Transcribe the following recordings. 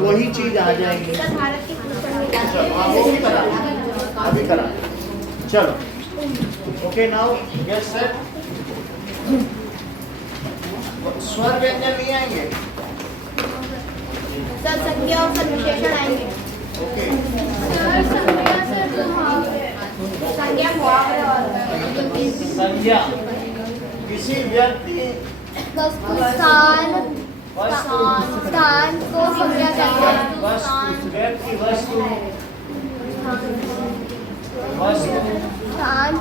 वही चीज आ जाएगी। चलो वो भी करा, अभी करा। चलो ओके, नाउ गेट सेट। स्वर व्यंजन नहीं आएंगे? सर संज्ञा और सर विशेषण आएंगे। ओके, संज्ञा मुहावरे और संज्ञा किसी व्यक्ति स्थान को संज्ञा कहते हैं। व्यक्ति वस्तु स्थान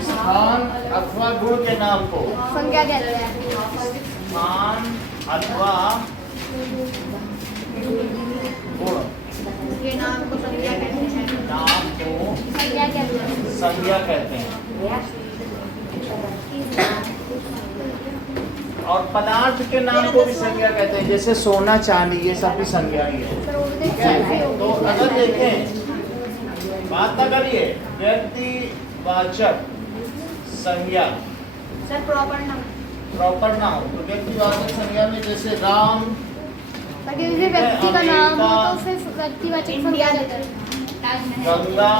स्थान अथवा गुण के नाम को संज्ञा कहते हैं। स्थान अथवा गुण ये नाम को संज्ञा कहते हैं। नाम को संज्ञा कहते हैं। संज्ञा कहते हैं। और पदार्थ के नाम को भी संज्ञा कहते हैं, जैसे सोना चांदी, ये सब भी संज्ञा ही है। ठीक है? तो अगर देखें, बात ना करिए, व्यक्तिवाचक संज्ञा सर प्रॉपर नाम प्रॉपर नाउन, तो व्यक्तिवाचक संज्ञा में जैसे राम, व्यक्ति का नाम हो तो सिर्फ व्यक्तिवाचक संज्ञा कहते हैं। गंगा,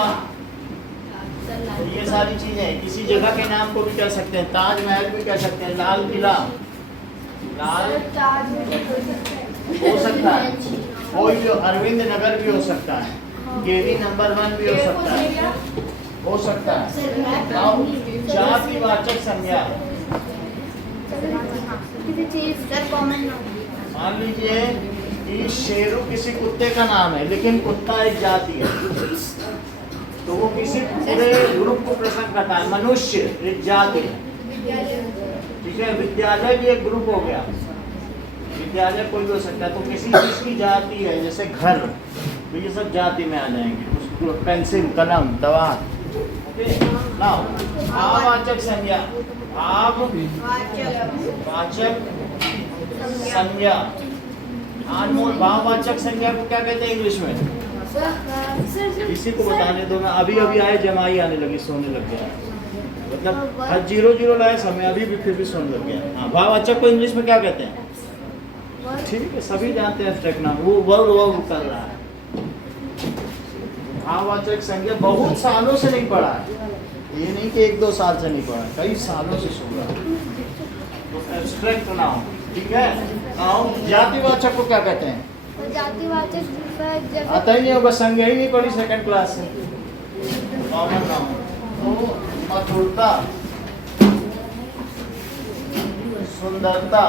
ये सारी चीजें। किसी जगह के नाम को भी कह सकते हैं, ताजमहल भी कह सकते हैं, लाल किला, लाल हो सकता है, कोई भी, अरविंद नगर भी हो सकता है, केवी नंबर 1 भी हो सकता है, जातिवाचक संज्ञा। किसी चीज सर कॉमन नाम। मान लीजिए कि शेरू किसी कुत्ते का नाम है, लेकिन कुत्ता एक जाति है, तो वो किसी पूरे ग्रुप को प्रसन्न करता है। मनुष्य एक जाति है, ठीक है। विद्यालय भी एक ग्रुप हो गया, विद्यालय कोई भी हो सकता है। तो किसी चीज की जाति है, जैसे घर, तो ये सब जाति में आ जाएंगे। पेंसिल, कलम, दवा। ओके, नाउ भाववाचक संज्ञा। भाववाचक संज्ञा, अनमोल भाववाचक संज्ञा को क्या कहते हैं इंग्लिश में? किसी को बताने दो ना, अभी अभी आए, जमाई आने लगी, सोने लग गया, मतलब हर 0 लाए समय, अभी भी फिर भी सोने लग गया। हाँ, भाववाचक को इंग्लिश में क्या कहते हैं? ठीक है, सभी जानते हैं एब्स्ट्रैक्ट नाम, वो वर्ब कर रहा है। भाववाचक संज्ञा बहुत सालों से नहीं पढ़ा है, ये नहीं कि 1-2 साल से नहीं पढ़ा, कई सालों से सुन रहा है। तो एब्स्ट्रैक्ट नाउन, ठीक है। नाउन जातिवाचक को क्या कहते हैं? जातिवाचक आता ही नहीं होगा, संज्ञा ही नहीं पढ़ी 2nd क्लास से। कॉमन नाउन तो मधुरता, सुंदरता,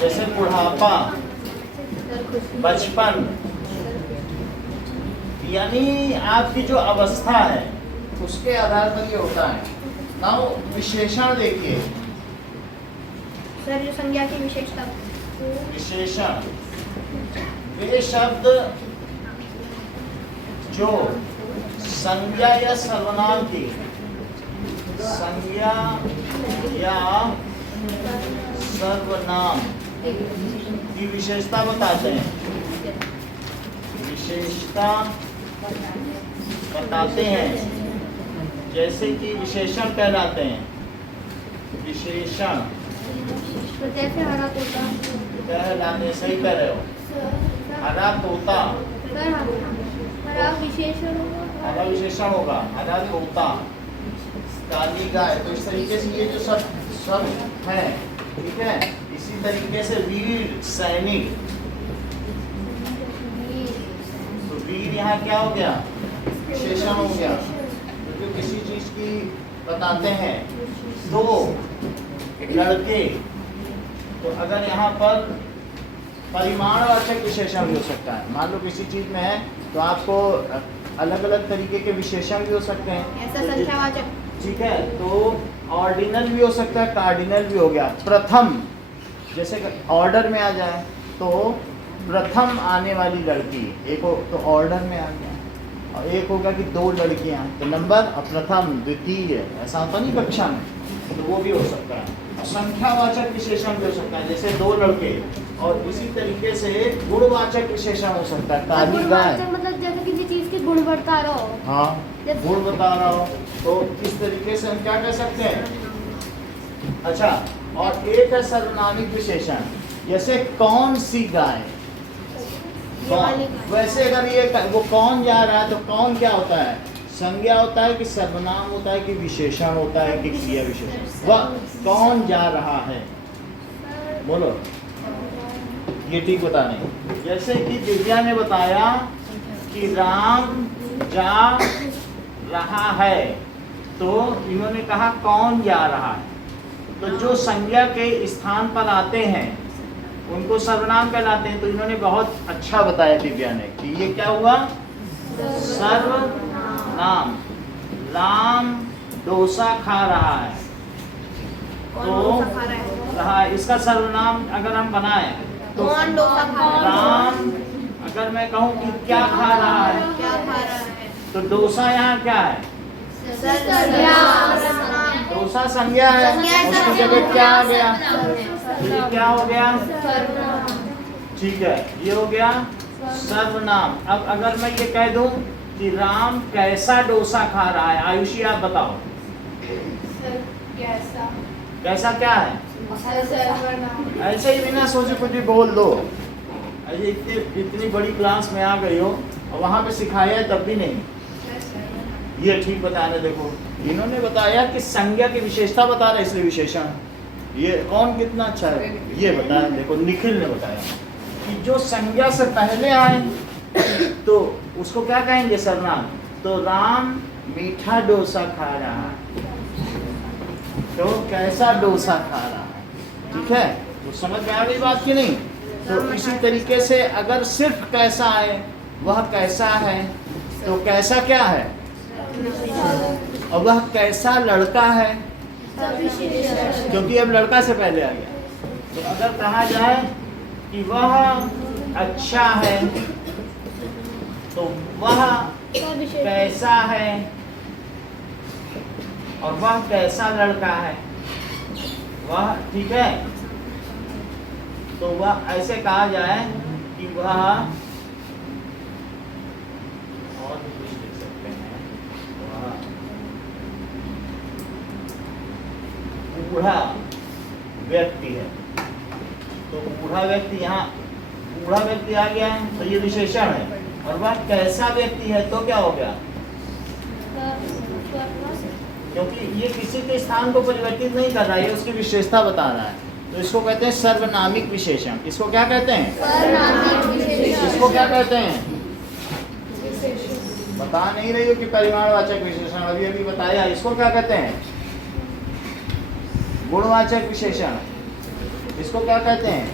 जैसे बुढ़ापा, बचपन, यानी आपकी जो अवस्था है उसके आधार पर ये होता है। नाउ विशेषण देखिए, सर जो संज्ञा की विशेषता। विशेषण वे शब्द जो संज्ञा या सर्वनाम की, संज्ञा या सर्वनाम की विशेषता बताते हैं, विशेषता बताते हैं, जैसे कि विशेषण कहलाते हैं। विशेषण जैसे हरा तोता, कहलाते, सही कह रहे हो, हरा तोता, हरा विशेषण होगा, हरा विशेषण होगा, हरा तोता, काली गाय। तो इस तरीके से ये जो सब है, ठीक है। इसी तरीके से वीर, सैनिक, तो वीर यहाँ क्या हो गया? विशेषण हो गया, क्योंकि किसी चीज की बताते हैं। 2 लड़के, तो अगर यहाँ पर परिमाणवाचक विशेषण भी हो सकता है। मान लो किसी चीज में है, तो आपको अलग अलग तरीके के विशेषण भी हो सकते हैं, ऐसा संख्यावाचक, ठीक है। तो ऑर्डिनल भी हो सकता है, कार्डिनल भी हो गया। प्रथम, जैसे ऑर्डर में आ जाए तो प्रथम आने वाली लड़की, एक हो तो ऑर्डर में आ गया, और एक होगा कि 2 लड़कियां, तो नंबर प्रथम, द्वितीय, ऐसा होता नहीं कक्षा में, तो वो भी हो सकता है। संख्यावाचक विशेषण भी हो सकता है, जैसे 2 लड़के। और इसी तरीके से गुणवाचक विशेषण हो सकता है, काली गाय, मतलब जैसे किसी चीज के गुण बता रहा हो। हाँ, गुण बता रहा हो, तो इस तरीके से हम क्या कह सकते हैं। अच्छा, और एक है सर्वनामिक विशेषण, जैसे कौन सी गाय, ये वाली वैसे अगर ये वो कौन जा रहा है तो कौन क्या होता है, संज्ञा होता है कि सर्वनाम होता है कि विशेषण होता है कि क्रिया विशेषण। वह कौन जा रहा है, बोलो ये ठीक बता नहीं। जैसे कि दिव्या ने बताया कि राम जा रहा है, तो इन्होंने कहा कौन जा रहा है। तो जो संज्ञा के स्थान पर आते हैं उनको सर्वनाम कहलाते हैं। तो इन्होंने बहुत अच्छा बताया दिव्या ने कि ये क्या हुआ, सर्वनाम। राम डोसा खा रहा है, तो रहा इसका सर्वनाम अगर हम बनाए तो कौन डोसा खा रहा है? राम, अगर मैं कहूँ कि क्या खा रहा है, क्या खा रहा है? तो डोसा यहाँ क्या है, सर्वनाम। डोसा संज्ञा है, उसकी जगह क्या आ गया, तो ये क्या हो गया, ठीक है, ये हो गया सर्वनाम। अब अगर मैं ये कह दूं कि राम कैसा डोसा खा रहा है, आयुषी आप बताओ कैसा क्या है, ऐसे ही बिना सोचे कुछ भी बोल दो। ऐसे इतनी बड़ी क्लास में आ गई हो और वहां पे सिखाया है तब भी नहीं, ये ठीक बताने। देखो इन्होंने बताया कि संज्ञा की विशेषता बता रहे इसलिए विशेषण। ये कौन कितना अच्छा है ये बताया। देखो निखिल ने बताया कि जो संज्ञा से पहले आए तो उसको क्या कहेंगे, सर्वनाम। तो राम मीठा डोसा खा रहा है, तो कैसा डोसा खा रहा है, ठीक है। तो समझ में आ गई बात की नहीं। तो इसी तरीके से अगर सिर्फ कैसा है, वह कैसा है, तो कैसा क्या है, और वह कैसा लड़का है, क्योंकि अब लड़का से पहले आ गया। तो अगर कहा जाए कि वह अच्छा है, तो वह कैसा है, और वह कैसा लड़का है, वह, ठीक है। तो वह ऐसे कहा जाए कि वह, और भी कुछ लिख सकते हैं, वह बूढ़ा व्यक्ति है। तो बूढ़ा व्यक्ति, यहाँ बूढ़ा व्यक्ति आ गया है तो ये विशेषण है। और वह कैसा व्यक्ति है तो क्या हो गया, क्योंकि ये किसी के स्थान को परिवर्तित नहीं कर रहा है, ये उसकी विशेषता बता रहा है। तो इसको कहते हैं सर्वनामिक विशेषण। इसको क्या कहते हैं, इसको क्या कहते हैं, बता नहीं रही हो कि परिमाणवाचक विशेषण, अभी अभी बताया। इसको क्या कहते हैं, गुणवाचक विशेषण। इसको क्या कहते हैं,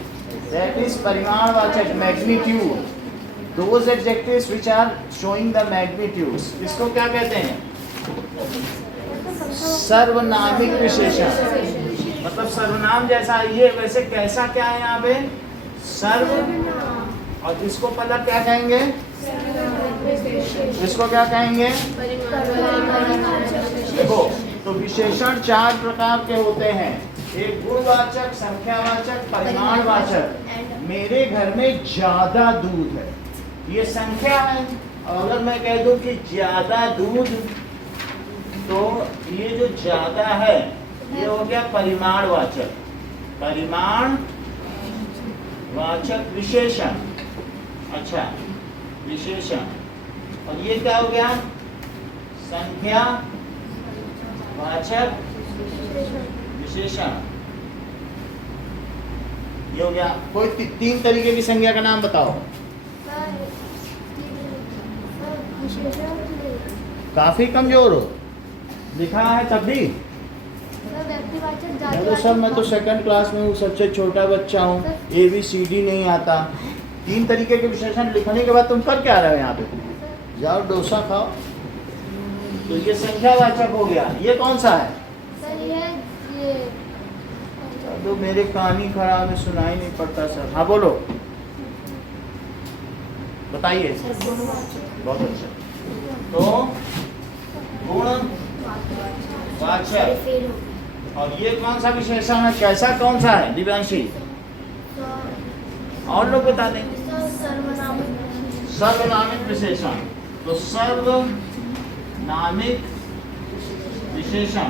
दैट इज परिमाणवाचक, magnitude, those adjectives which are showing the magnitudes. इसको क्या कहते हैं, सर्वनामिक विशेषण। मतलब सर्वनाम जैसा ये, वैसे कैसा क्या है यहाँ पे, सर्व, और इसको पहले क्या कहेंगे, इसको क्या कहेंगे। देखो तो विशेषण 4 प्रकार के होते हैं, एक गुणवाचक, संख्यावाचक, परिमाणवाचक। मेरे घर में ज्यादा दूध है, ये संख्या है। और अगर मैं कह दूं कि ज्यादा दूध, तो ये जो ज्यादा है ये हो गया परिमाणवाचक, परिमाणवाचक विशेषण। अच्छा, विशेषण। और ये क्या हो गया, संख्या वाचक विशेषण। ये हो गया। कोई 3 तरीके की संज्ञा का नाम बताओ। काफी कमजोर हो, लिखा है तब भी। तो सर मैं तो 2nd क्लास में हूँ, सबसे छोटा बच्चा हूँ, ABCD नहीं आता। 3 तरीके के विशेषण लिखने के बाद तुम कर क्या रहे हो यहाँ पे, जाओ डोसा खाओ। तो ये संख्यावाचक हो गया। ये कौन सा है, तो मेरे कान ही खराब है, सुनाई नहीं पड़ता सर। हाँ बोलो, बताइए। बहुत अच्छा। तो गुणवाचक। और ये कौन सा विशेषण है, कैसा कौन सा है दिव्यांशी, और लोग बता दें। सर्वनामिक विशेषण। तो सर्वनामिक विशेषण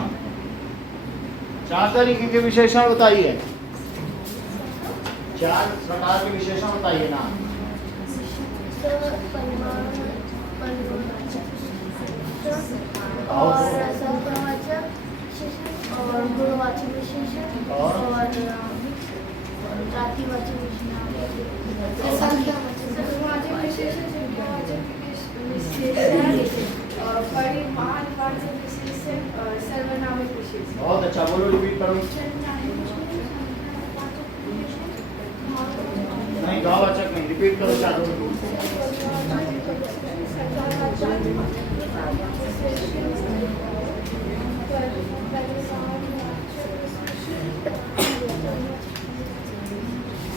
4 तरीके के विशेषण बताइए। चार प्रकार के विशेषण बताइए ना। और सर्वनामवाचक और गुणवाचक विशेषण और जातिवाचक विशेषण, संख्यावाचक विशेषण, संख्यावाचक विशेषण और परिमाणवाचक विशेषण और सर्वनामिक विशेषण। बहुत अच्छा, बोलो रिपीट करो। नहीं गावाचक नहीं, रिपीट करो चारों।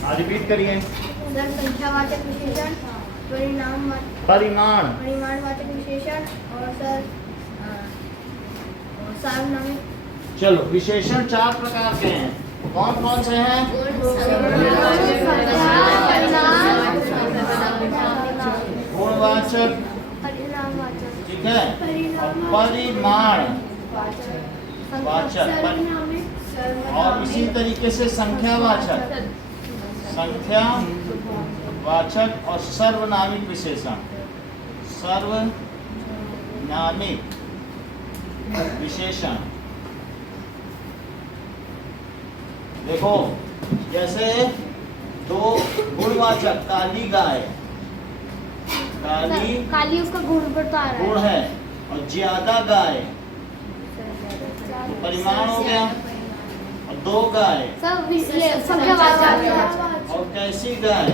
हाँ रिपीट करिए। संख्यावाचक विशेषण, परिमाणवाचक विशेषण और सार्वनामिक। चलो विशेषण चार प्रकार के हैं, कौन कौन से हैं? गुणवाचक, ठीक है, परिमाण वाचक और इसी तरीके से संख्यावाचक, संख्यावाचक और सर्वनामिक विशेषण। सर्वनामिक विशेषण देखो, जैसे दो गुणवाचक, काली गाय, काली उसका गुण बता रहा गुण है, और ज्यादा गाय परिमाण हो गया, और दो गाय सब संख्यावाचक और कैसी गाय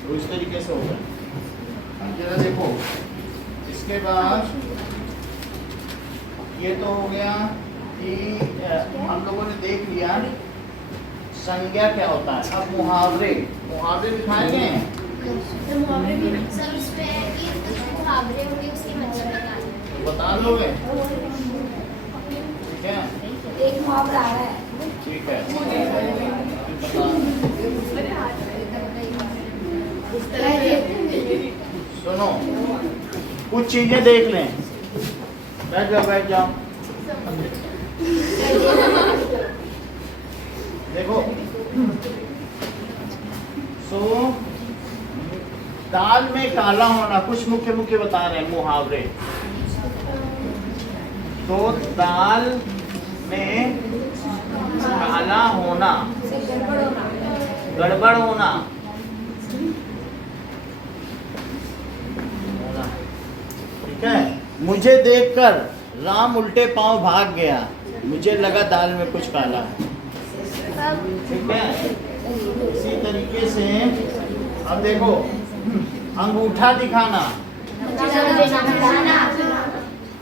तो इस तरीके से होगा। अब जरा देखो, इसके बाद ये तो हो गया कि हम लोगों ने देख लिया संज्ञा क्या होता है। अब मुहावरे, मुहावरे दिखाए गए हैं। बता लोगे? ठीक है, एक मुहावरा है। ठीक है, सुनो कुछ चीजें देख लें। बैठ जाओ, बैठ जाओ। देखो, सो दाल में काला होना, कुछ मुख्य मुख्य बता रहे हैं मुहावरे। तो दाल में काला होना, गड़बड़ होना, ठीक है। मुझे देखकर राम उल्टे पांव भाग गया, मुझे लगा दाल में कुछ काला है, ठीक है। इसी तरीके से अब देखो, अंगूठा दिखाना,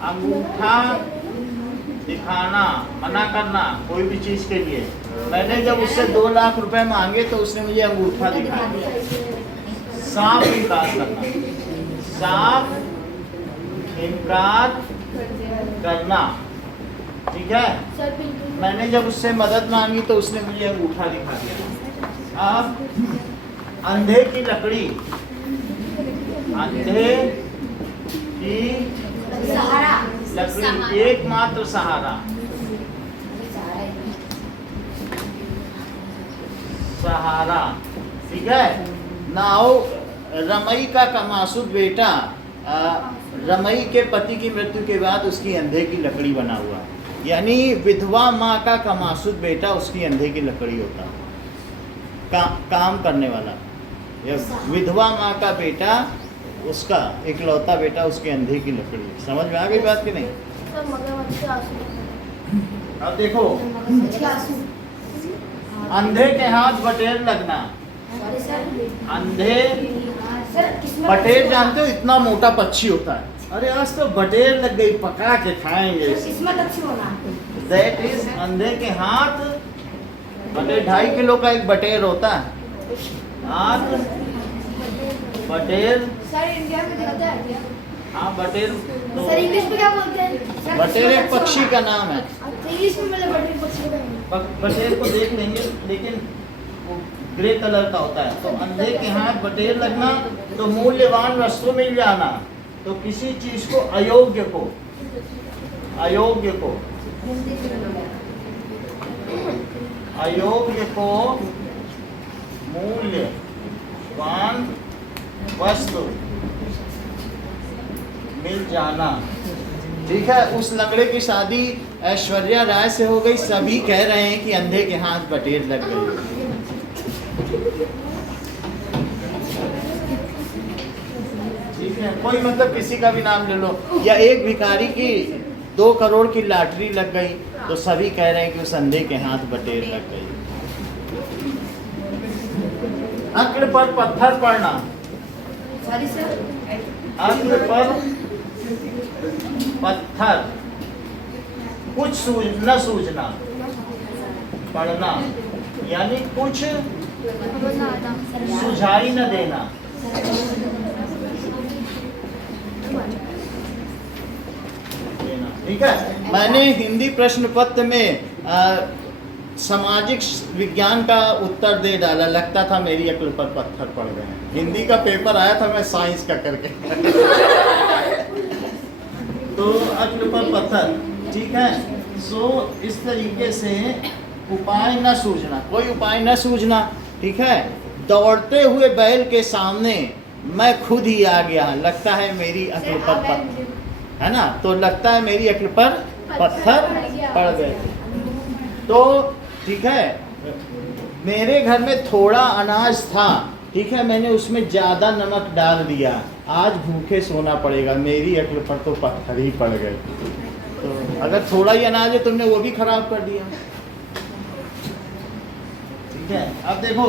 अंगूठा दिखाना, मना करना कोई भी चीज के लिए। मैंने जब उससे 2 लाख रुपए मांगे तो उसने मुझे अंगूठा दिखा दिया। साफ इनकार करना, साफ इनकार करना, ठीक है। मैंने जब उससे मदद मांगी तो उसने मुझे अंगूठा दिखा दिया। अब अंधे की लकड़ी, अंधे की लकड़ी, एकमात्र सहारा, सहारा, ठीक है। नाउ रमई का कमासुद बेटा, रमई के पति की मृत्यु के बाद उसकी अंधे की लकड़ी बना हुआ, यानी विधवा माँ का कमासुद बेटा उसकी अंधे की लकड़ी होता है, काम करने वाला। विधवा माँ का बेटा, उसका इकलौता बेटा उसके अंधे की लकड़ी। समझ में आ गई बात कि नहीं? अब देखो, अंधे के हाथ बटेर लगना, अंधे बटेर जानते हो, इतना मोटा पक्षी होता है। अरे आज तो बटेर लग गई, पका के खाएंगे। दैट इज अंधे के हाथ बटेर। 2.5 किलो का एक बटेर होता है, हाथ बटेर। सर इंडिया में दिखाता है क्या? हाँ बटेर, सर इंग्लिश में क्या बोलते हैं? बटेर एक पक्षी का नाम है। इंग्लिश में मतलब बटेर पक्षी का नाम है। बटेर को देख लेंगे, लेकिन वो ग्रे कलर का होता है। तो अंधे के हाथ बटेर लगना, तो मूल्यवान वस्तु मिल जाना। तो किसी चीज को, अयोग्य को अयोग्य को मूल्यवान वस्तु मिल जाना। ठीक है, उस लंगड़े की शादी ऐश्वर्या राय से हो गई, सभी कह रहे हैं कि अंधे के हाथ बटेर लग गई। ठीक है, कोई मतलब किसी का भी नाम ले लो, या एक भिखारी की 2 करोड़ की लॉटरी लग गई, तो सभी कह रहे हैं कि उस अंधे के हाथ बटेर लग गई। अक्ल पर पत्थर पड़ना, अक्ल पर पत्थर, कुछ न सूझना, पढ़ना यानी कुछ सुझाई न देना। ठीक है, मैंने हिंदी प्रश्न पत्र में सामाजिक विज्ञान का उत्तर दे डाला, लगता था मेरी अक्ल पर पत्थर पड़ गए हैं। हिंदी का पेपर आया था, मैं साइंस का करके तो अक्ल पर पत्थर। ठीक है, सो इस तरीके से उपाय न सूझना, कोई उपाय न सूझना। ठीक है, दौड़ते हुए बैल के सामने मैं खुद ही आ गया, लगता है मेरी अक्ल पर पत्थर, है ना, तो लगता है मेरी अक्ल पर पत्थर पड़ गए। तो ठीक है, मेरे घर में थोड़ा अनाज था, ठीक है, मैंने उसमें ज़्यादा नमक डाल दिया, आज भूखे सोना पड़ेगा, मेरी अक्ल पर तो पत्थर ही पड़ गए। तो अगर थोड़ा ही अनाज है तुमने वो भी खराब कर दिया। ठीक है, अब देखो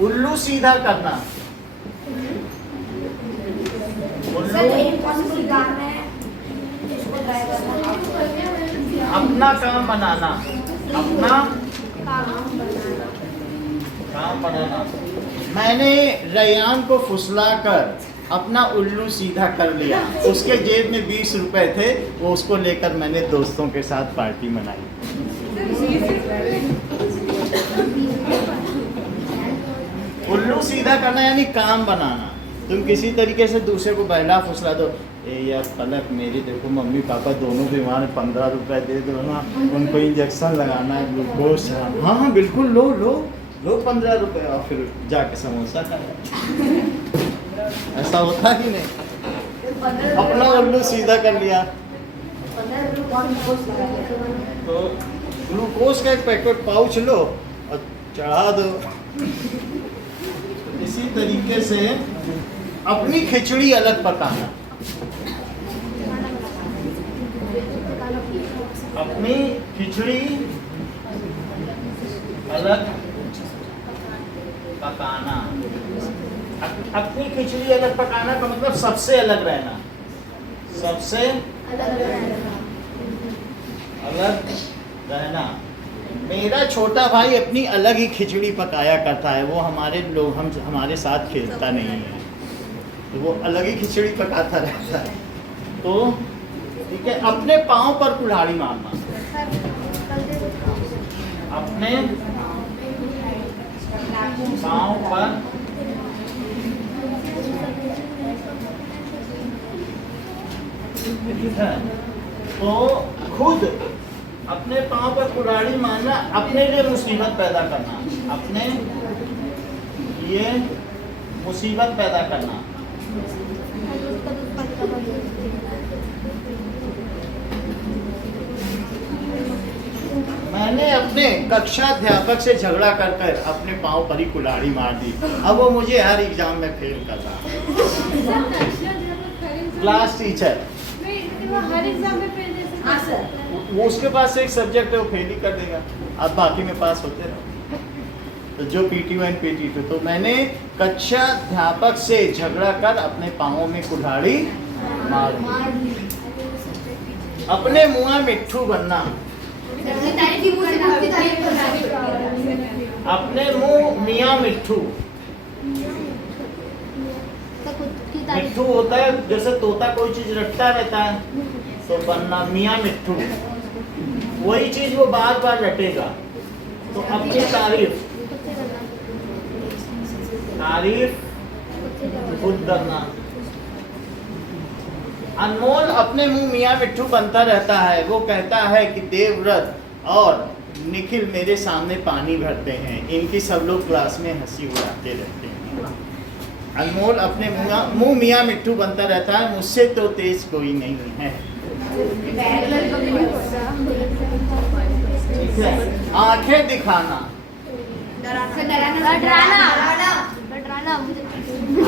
उल्लू सीधा करना, अपना काम बनाना, अपना काम बनाना। मैंने रैयान को फुसलाकर अपना उल्लू सीधा कर लिया, उसके जेब में 20 रुपए थे, वो उसको लेकर मैंने दोस्तों के साथ पार्टी मनाई। उल्लू सीधा करना यानी काम बनाना। तुम किसी तरीके से दूसरे को बहला फुसला दो, ए यार पलक मेरी देखो मम्मी पापा दोनों बीमार हैं, 15 रुपए दे दो ना, उनको इंजेक्शन लगाना है, ग्लूकोज। हाँ हाँ बिल्कुल, लो लो लो 15 रुपए, और फिर जाके समोसा खाया। ऐसा होता ही नहीं, अपना उल्लू सीधा कर लिया। तो ग्लूकोज का एक पैकेट पाउच लो और चढ़ा दो। इसी तरीके से अपनी खिचड़ी अलग पकाना, अपनी खिचड़ी अलग पकाना। अपनी खिचड़ी अलग पकाना का मतलब सबसे अलग रहना, सबसे अलग रहना। मेरा छोटा भाई अपनी अलग ही खिचड़ी पकाया करता है, वो हमारे साथ खेलता नहीं है, तो वो अलग ही खिचड़ी पकाता रहता है। तो ठीक है, अपने पाँव पर कुल्हाड़ी मारना, अपने पाँव पर ठीक है, तो खुद अपने पाँव पर कुल्हाड़ी मारना, अपने लिए मुसीबत पैदा करना, अपने लिए मुसीबत पैदा करना। मैंने अपने कक्षा अध्यापक से झगड़ा कर कर अपने पाँव पर ही कुल्हाड़ी मार दी, अब वो मुझे हर एग्जाम में फेल कर रहा। क्लास टीचर, हर एग्जाम में फेल दे सकते हैं। वो उसके पास एक सब्जेक्ट है वो फेल ही कर देगा, अब बाकी में पास होते रहो। तो जो PT1 PT2, तो मैंने कक्षा अध्यापक से झगड़ा कर अपने पाँवों में कुल्हाड़ी मार दी। अपने मुँह मिट्ठू बनना, अपने मुँह मियाँ मिट्ठू। मिट्ठू होता है जैसे तोता कोई चीज रटता रहता है, तो बनना मियाँ मिट्ठू, वही चीज वो बार बार रटेगा। तो अपनी तारीफ खुद करना। अनमोल अपने मुंह मियाँ मिट्ठू बनता रहता है। वो कहता है कि देवव्रत और निखिल मेरे सामने पानी भरते हैं, इनकी सब लोग क्लास में हंसी उड़ाते रहते हैं। अनमोल अपने मुंह मियाँ मिट्ठू बनता रहता है, मुझसे तो तेज कोई नहीं है। ठीक है, आंखें दिखाना, डराना मुझे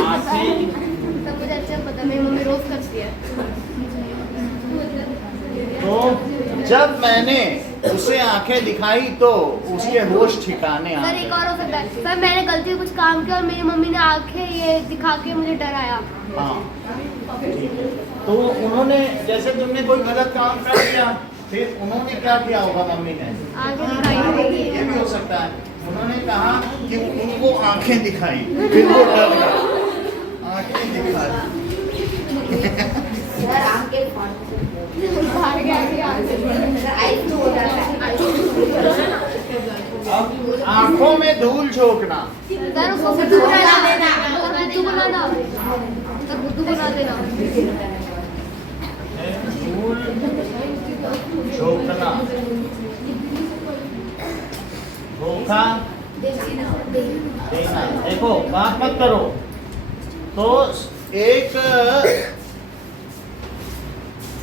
आंखें। सब मुझे अच्छा पता है, मेरी मम्मी रोज करती है। तो जब मैंने उसे आंखें दिखाई तो उसके होश ठिकाने आ सर एक गए। और हो सकता है सर, मैंने गलती से कुछ काम किया और मेरी मम्मी ने आंखें ये दिखा के मुझे डराया। हाँ, ठीक है। तो उन्होंने, जैसे तुमने कोई गलत काम कर दिया, फिर उन्होंने क्या किया होगा मम्मी ने? आंखें दिखाई। ये भी हो सकता है, उन्होंने कहा कि उनको आंखें दिखाई, फिर वो डर गए। आंखें दिखाई। बाहर गया अब आंखों में धूल झोंकना, सर उसको बुद्धू बना देना, बुद्धू बना देना। धूल झोंकना, धोखा देना। देखो बात मत करो। तो एक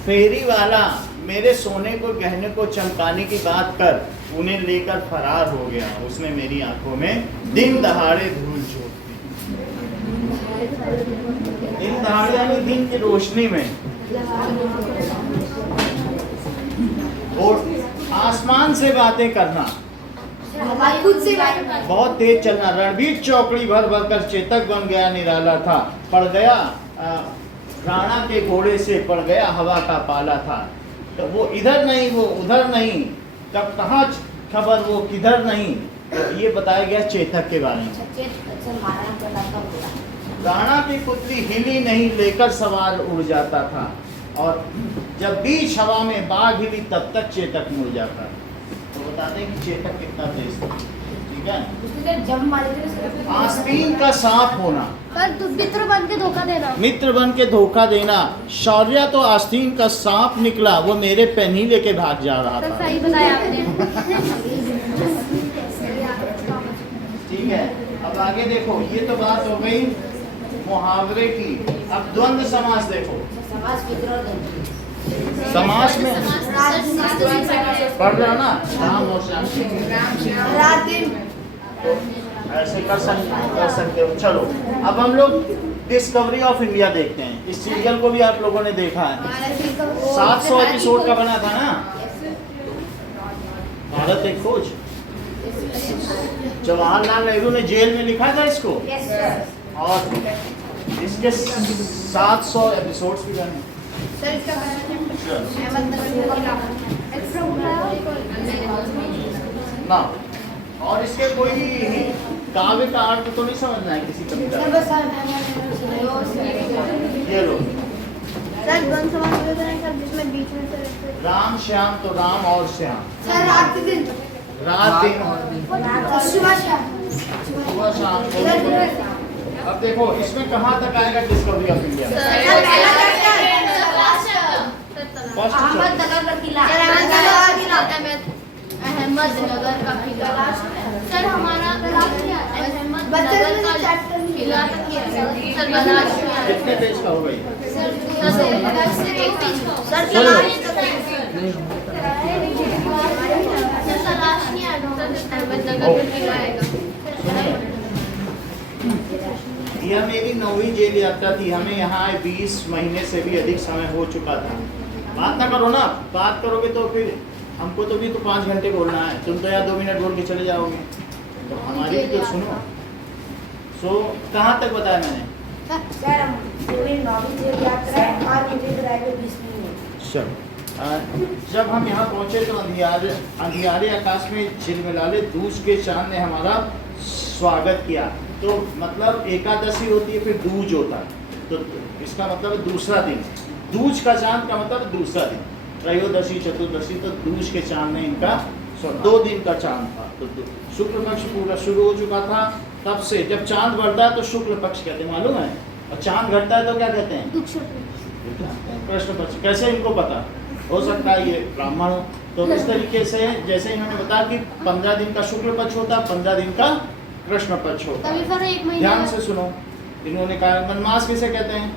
फेरी वाला मेरे सोने को गहने को चमकाने की बात कर उन्हें लेकर फरार हो गया। उसने मेरी आंखों में दिन दहाड़े धूल झोंक दी। दिन दहाड़े यानी दिन की रोशनी में। और आसमान से बातें करना, खुद से बात करना। बहुत तेज चलना। रणबीर चौकड़ी भर भर कर चेतक बन गया, निराला था, पड़ गया राणा के घोड़े से, पड़ गया हवा का पाला था। तो वो इधर नहीं, वो उधर नहीं, कब कहाँ खबर वो किधर नहीं। तो ये बताया गया चेतक के बारे में। राणा की पुतली हिली नहीं, लेकर सवार उड़ जाता था, और जब बीच हवा में बाघ हिली तब तक चेतक मुड़ जाता। तो बताते हैं कि चेतक कितना तेज था। ठीक है। आस्तीन का सांप होना, सर तू मित्र बन के धोखा देना। मित्र बन के धोखा देना। शौर्य तो आस्तीन का सांप निकला, वो मेरे पेन ही लेके भाग जा रहा सर था। सही बताया आपने। ठीक है, अब आगे देखो। ये तो बात हो गई मुहावरे की। अब द्वंद्व समास देखो। समास में पढ़ रहा ना, राम और श्याम, ऐसे कर सकते हो। चलो अब हम लोग डिस्कवरी ऑफ इंडिया देखते हैं। इस सीरियल को भी आप लोगों ने देखा है, 700 एपिसोड का बना था ना, भारत एक खोज। जवाहरलाल नेहरू ने जेल में लिखा था इसको, और इसके 700 एपिसोड्स भी बने। ना, और इसके कोई काव्य का अर्थ तो नहीं समझना है किसी कविता। ये लो, सर द्वंद्व समास होता है सर, जिसमें बीच में से राम श्याम, तो राम और श्याम, सर रात दिन, रात दिन, सुबह शाम। सुबह शाम। अब देखो इसमें कहाँ तक आएगा डिस्कवरी ऑफ इंडिया? अहमदनगर का किला, अहमदनगर का किला। सर हमारा अहमदनगर का किला सर बनारस में। कितने पेज का हो गई? यह मेरी 9वीं जेल यात्रा थी। हमें यहाँ आए 20 महीने से भी अधिक समय हो चुका था। बात ना करो ना, बात करोगे तो फिर हमको तो भी तो 5 घंटे बोलना है, तुम तो यार 2 मिनट बोल के चले जाओगे, तो हमारी भी तो सुनो। सो कहाँ तक बताया मैंने? जब हम यहाँ पहुँचे तो अंधियारे आकाश में झिलमिलाले दूज के चांद ने हमारा स्वागत किया। तो मतलब एकादशी होती है, फिर दूज होता है, तो इसका मतलब दूसरा दिन। दूज का चांद का मतलब दूसरा दिन, त्रयोदशी चतुर्दशी, तो दूज के चांद ने इनका 2 दिन का चांद था। तो शुक्ल पक्ष पूरा शुरू हो चुका था। तब से जब चांद बढ़ता है तो शुक्ल पक्ष कहते हैं, मालूम है, और चांद घटता है तो क्या कहते हैं? कृष्ण पक्ष। कैसे इनको पता हो सकता है ये ब्राह्मण हो? तो इस तरीके से जैसे इन्होंने बताया कि 15 दिन का शुक्ल पक्ष होता है, 15 दिन का कृष्ण पक्ष होता तभी है। सर एक महीने ध्यान से सुनो, इन्होंने कहा मनमास किसे कहते हैं?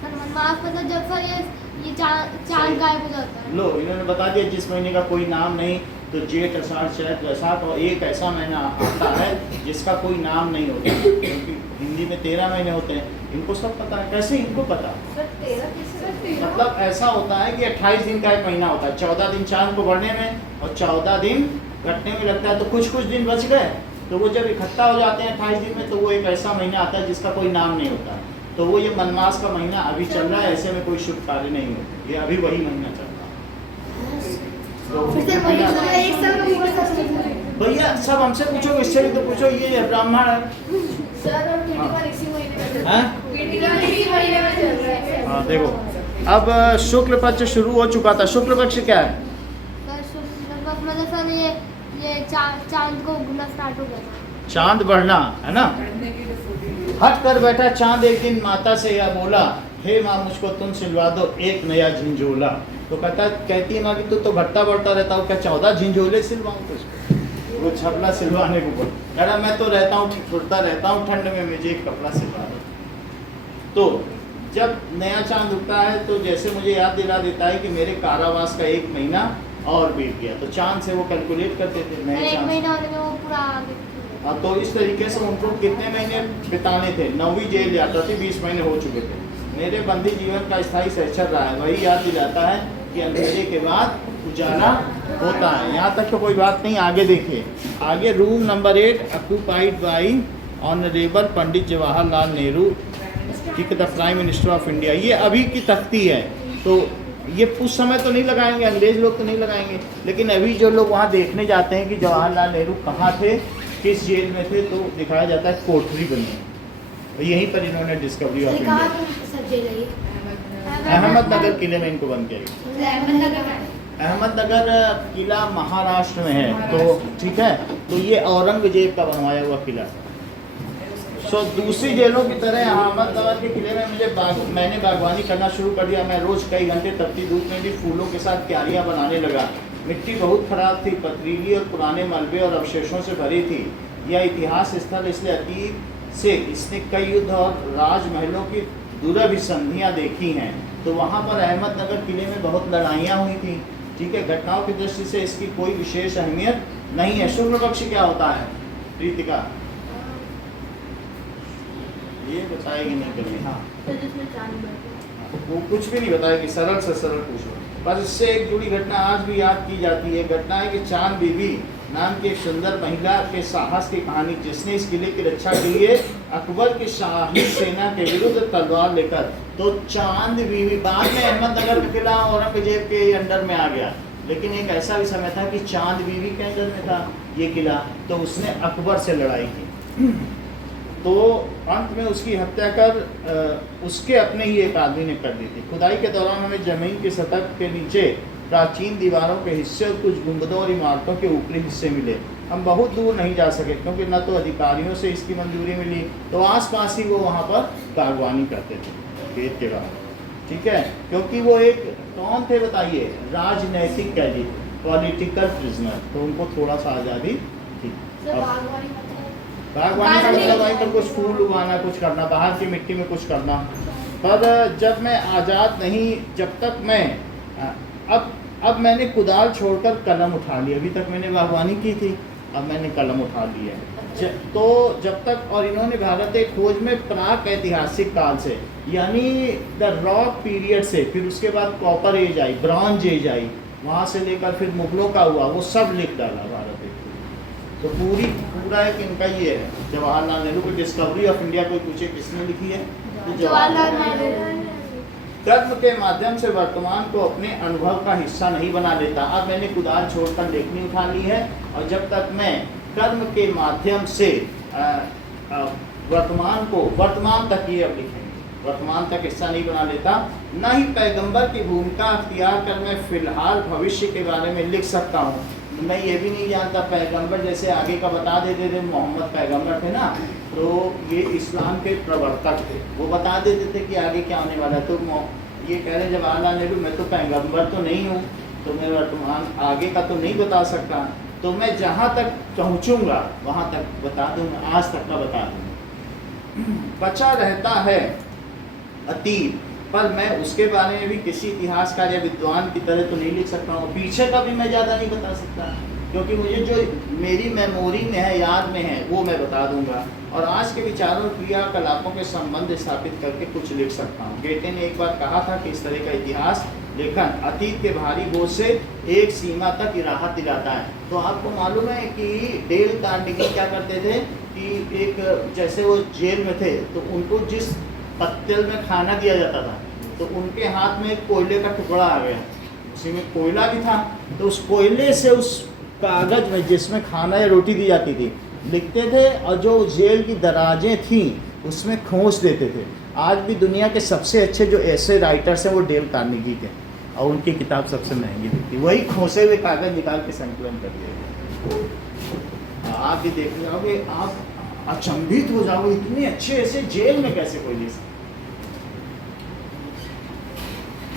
सर मनमास मतलब जब सर ये चांद गायब हो जाता है। लो, इन्होंने बता दिया जिस महीने का कोई नाम नहीं, तो जेठ अषाढ़ चैत वैसाख, और एक ऐसा महीना आता है जिसका कोई नाम नहीं होता, क्योंकि हिंदी में 13 महीने होते हैं। इनको सब पता है। कैसे इनको पता? मतलब ऐसा होता है कि 28 दिन का एक महीना होता है, 14 दिन चांद को बढ़ने में और 14 दिन घटने में लगता है, तो कुछ कुछ दिन बच गए, तो वो जब इकट्ठा हो जाते हैं 28 दिन में, तो वो एक ऐसा महीना आता है जिसका कोई नाम नहीं होता है। तो वो ये मनमास का महीना अभी चल रहा है, ऐसे में कोई शुभ कार्य नहीं होते, ये अभी वही महीना चल रहा है। तो भैया सब हमसे पूछो, इससे भी तो पूछो, ये ब्राह्मण है। हाँ देखो, अब शुक्ल पक्ष शुरू हो चुका था। शुक्ल पक्ष क्या है? मतलब सर ये चांद को घूमना स्टार्ट हो गया। चांद बढ़ना है ना। हट कर बैठा चांद एक दिन माता से यह बोला, हे माँ मुझको तुम सिलवा दो एक नया झिंझोला। तो कहती है माँ कि तू तो घटता बढ़ता रहता हूँ, क्या 14 झिंझोले सिलवाऊँ तुझको? वो छपला सिलवाने को बोल, कह रहा मैं तो रहता हूँ ठिठुरता रहता हूँ ठंड में, मुझे एक कपड़ा सिलवा दो। तो जब नया चांद उगता है तो जैसे मुझे याद दिला देता है कि मेरे कारावास का एक महीना और बीत गया, तो चांद से वो कैलकुलेट करते थे नए एक चांद महीना होने में वो पूरा हाँ, तो इस तरीके से उनको कितने महीने बिताने थे? 9वीं जेल यात्रा थी, 20 महीने हो चुके थे। मेरे बंदी जीवन का स्थायी सहचर रहा है, वही याद दिलाता है कि अंधेरे के बाद उजाला होता है। यहाँ तक तो कोई बात नहीं, आगे देखिए। आगे room number 8 occupied by honourable Pandit Jawaharlal Nehru, ठीक है, the prime minister of India. ये अभी की तख्ती है, तो ये उस समय तो नहीं लगाएंगे, अंग्रेज लोग तो नहीं लगाएंगे, लेकिन अभी जो लोग वहाँ देखने जाते हैं कि जवाहरलाल नेहरू कहाँ थे, किस जेल में थे, तो दिखाया जाता है कोठरी बनी, और यहीं पर इन्होंने डिस्कवरी ऑफ इंडिया, अहमदनगर किले में इनको बंद किया। अहमदनगर किला महाराष्ट्र में है, तो ठीक है, तो ये औरंगजेब का बनवाया हुआ किला है। सो दूसरी जेलों की तरह अहमदनगर के किले में मैंने बागवानी करना शुरू कर दिया। मैं रोज कई घंटे तपती धूप में भी फूलों के साथ क्यारियां बनाने लगा। मिट्टी बहुत खराब थी, पथरीली और पुराने मलबे और अवशेषों से भरी थी। यह इतिहास स्थल इसलिए अतीत से इसने कई युद्ध और राजमहलों की दुरभिसंधियाँ देखी हैं। तो वहाँ पर अहमदनगर किले में बहुत लड़ाइयाँ हुई थी, ठीक है। घटनाओं की दृष्टि से इसकी कोई विशेष अहमियत नहीं है। शुक्ल पक्ष क्या होता है प्रीतिका? ये बताएगी नहीं कभी। हाँ, वो कुछ भी नहीं बताएगी, सरल से सरल पूछो बस। इससे एक जुड़ी घटना आज भी याद की जाती है। घटना है कि चांद बीबी नाम की एक सुंदर महिला के साहस की कहानी, जिसने इस किले की रक्षा के लिए अकबर की शाही सेना के विरुद्ध तलवार लेकर, तो चांद बीबी बाद में अहमदनगर का किला औरंगजेब के अंडर में आ गया, लेकिन एक ऐसा भी समय था कि चांद बीबी के अंडर में था ये किला, तो उसने अकबर से लड़ाई की। तो अंत में उसकी हत्या कर उसके अपने ही एक आदमी ने कर दी थी। खुदाई के दौरान हमें जमीन की सतह के नीचे प्राचीन दीवारों के हिस्से और कुछ गुंबदों और इमारतों के ऊपरी हिस्से मिले। हम बहुत दूर नहीं जा सके क्योंकि न तो अधिकारियों से इसकी मंजूरी मिली, तो आसपास ही वो वहाँ पर बागवानी करते थे खेत के बाद, ठीक है। क्योंकि वो एक कौन थे बताइए? राजनैतिक कैदी, पॉलिटिकल प्रिजनर, तो उनको थोड़ा सा आज़ादी थी। बागवानी का मतलब भाई तो कुछ फूल उगाना, कुछ करना, बाहर की मिट्टी में कुछ करना। पर जब मैं आज़ाद नहीं, जब तक मैं अब मैंने कुदाल छोड़कर कलम उठा ली। अभी तक मैंने बागवानी की थी, अब मैंने कलम उठा ली है। तो जब तक, और इन्होंने भारतीय खोज में प्राक ऐतिहासिक काल से, यानी द रॉक पीरियड से, फिर उसके बाद कॉपर एज आई, ब्रॉन्ज एज आई, वहाँ से लेकर फिर मुगलों का हुआ, वो सब लिख डाला भारत। तो पूरा एक इनका ये है। जवाहरलाल नेहरू की डिस्कवरी ऑफ इंडिया कोई पूछे किसने लिखी है? तो जवाहरलाल नेहरू। कर्म के माध्यम से वर्तमान को अपने अनुभव का हिस्सा नहीं बना लेता। अब मैंने कुदाल छोड़कर लेखनी उठा ली है, और जब तक मैं कर्म के माध्यम से वर्तमान तक, ये अब लिखेंगे, वर्तमान तक हिस्सा नहीं बना लेता, न ही पैगंबर की भूमिका अख्तियार कर मैं फिलहाल भविष्य के बारे में लिख सकता हूँ। मैं ये भी नहीं जानता, पैगंबर जैसे आगे का बता देते थे, मोहम्मद पैगंबर थे ना, तो ये इस्लाम के प्रवर्तक थे, वो बता देते थे कि आगे क्या होने वाला है। तो ये कह रहे हैं जवाहरलाल नेहरू मैं तो पैगंबर तो नहीं हूँ, तो मैं वर्तमान आगे का तो नहीं बता सकता, तो मैं जहाँ तक पहुँचूँगा वहाँ तक बता दूँगा, आज तक का बता दूँगा। बचा रहता है अतीत, पर मैं उसके बारे में भी किसी इतिहासकार या विद्वान की तरह तो नहीं लिख सकता हूँ, पीछे का भी मैं ज़्यादा नहीं बता सकता, क्योंकि मुझे जो मेरी मेमोरी में है, याद में है, वो मैं बता दूंगा। और आज के विचारों और क्रियाकलापों के संबंध स्थापित करके कुछ लिख सकता हूँ। गेटे ने एक बार कहा था कि इस तरह का इतिहास लेखन अतीत के भारी बोझ से एक सीमा तक राहत दिलाता है। तो आपको मालूम है कि डेल कार्नेगी क्या करते थे कि एक जैसे वो जेल में थे, तो उनको जिस पत्तल में खाना दिया जाता था, तो उनके हाथ में एक कोयले का टुकड़ा आ गया, उसी में कोयला भी था, तो उस कोयले से उस कागज में जिसमें खाना या रोटी दी जाती थी लिखते थे, और जो जेल की दराजें थीं उसमें खोस देते थे। आज भी दुनिया के सबसे अच्छे जो ऐसे राइटर्स हैं वो डेल कार्नेगी के, और उनकी किताब सबसे महंगी बिकती, वही खोसे हुए कागज निकाल के संकलन कर दिया। आप भी देख जाओगे, आप अचंभित हो जाओगे, इतने अच्छे ऐसे जेल में कैसे कोई ले सकता।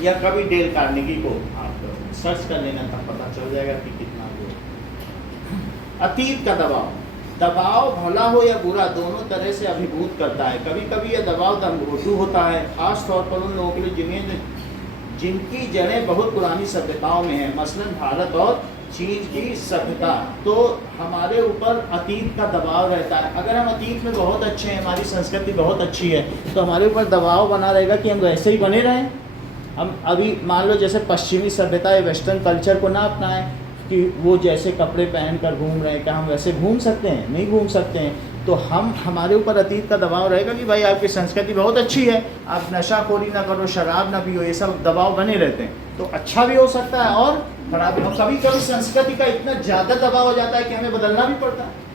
या कभी डेल कार्नेगी को आप सर्च कर लेना, तब पता चल जाएगा कि कितना वो। अतीत का दबाव, दबाव भला हो या बुरा दोनों तरह से अभिभूत करता है। कभी कभी यह दबाव दमघोटू होता है, खास तौर पर उन लोगों के लिए जिनकी जड़ें बहुत पुरानी सभ्यताओं में हैं, मसलन भारत और चीन की सभ्यता। तो हमारे ऊपर अतीत का दबाव रहता है। अगर हम अतीत में बहुत अच्छे हैं, हमारी संस्कृति बहुत अच्छी है, तो हमारे ऊपर दबाव बना रहेगा कि हम वैसे ही बने रहें। हम अभी मान लो जैसे पश्चिमी सभ्यता या वेस्टर्न कल्चर को ना अपनाएं कि वो जैसे कपड़े पहन कर घूम रहे हैं, क्या हम वैसे घूम सकते हैं? नहीं घूम सकते हैं। तो हमारे ऊपर अतीत का दबाव रहेगा कि भाई आपकी संस्कृति बहुत अच्छी है, आप नशाखोरी ना करो, शराब ना पियो, ये सब दबाव बने रहते हैं। तो अच्छा भी हो सकता है और खराब भी। कभी कभी संस्कृति का इतना ज़्यादा दबाव हो जाता है कि हमें बदलना भी पड़ता है।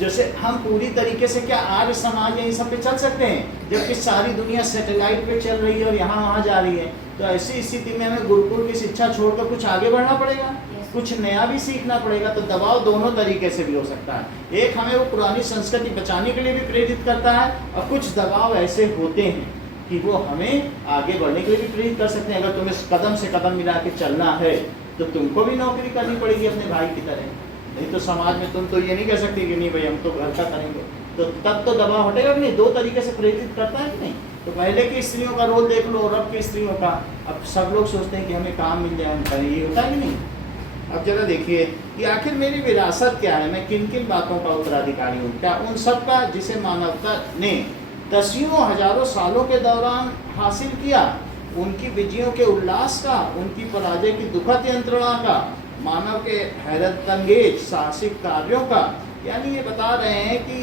जैसे हम पूरी तरीके से क्या आर्य समाज या इन सब पे चल सकते हैं, जबकि सारी दुनिया सैटेलाइट पे चल रही है और यहाँ वहाँ जा रही है। तो ऐसी स्थिति में हमें गुरुकुल की शिक्षा छोड़कर कुछ आगे बढ़ना पड़ेगा, कुछ नया भी सीखना पड़ेगा। तो दबाव दोनों तरीके से भी हो सकता है। एक हमें वो पुरानी संस्कृति बचाने के लिए भी प्रेरित करता है, और कुछ दबाव ऐसे होते हैं कि वो हमें आगे बढ़ने के लिए भी प्रेरित कर सकते हैं। अगर तुम्हें कदम से कदम मिला के चलना है तो तुमको भी नौकरी करनी पड़ेगी अपने भाई की तरह, नहीं तो समाज में तुम तो ये नहीं कह सकते कि नहीं भाई हम तो घर का करेंगे। तो तब तो दबाव हटेगा कि नहीं? दो तरीके से प्रेरित करता है कि नहीं? तो पहले की स्त्रियों का रोल देख लो और अब की स्त्रियों का। अब सब लोग सोचते हैं कि हमें काम मिल जाए, हम करें, ये होता है कि नहीं? अब जरा देखिए कि आखिर मेरी विरासत क्या है, मैं किन किन बातों का उत्तराधिकारी हूँ। क्या उन सब का जिसे मानवता ने दसियों हजारों सालों के दौरान हासिल किया, उनकी विजयों के उल्लास का, उनकी पराजय की दुखद यंत्रणा का, मानव के हैरतअंगेज साहसिक कार्यों का। यानी ये बता रहे हैं कि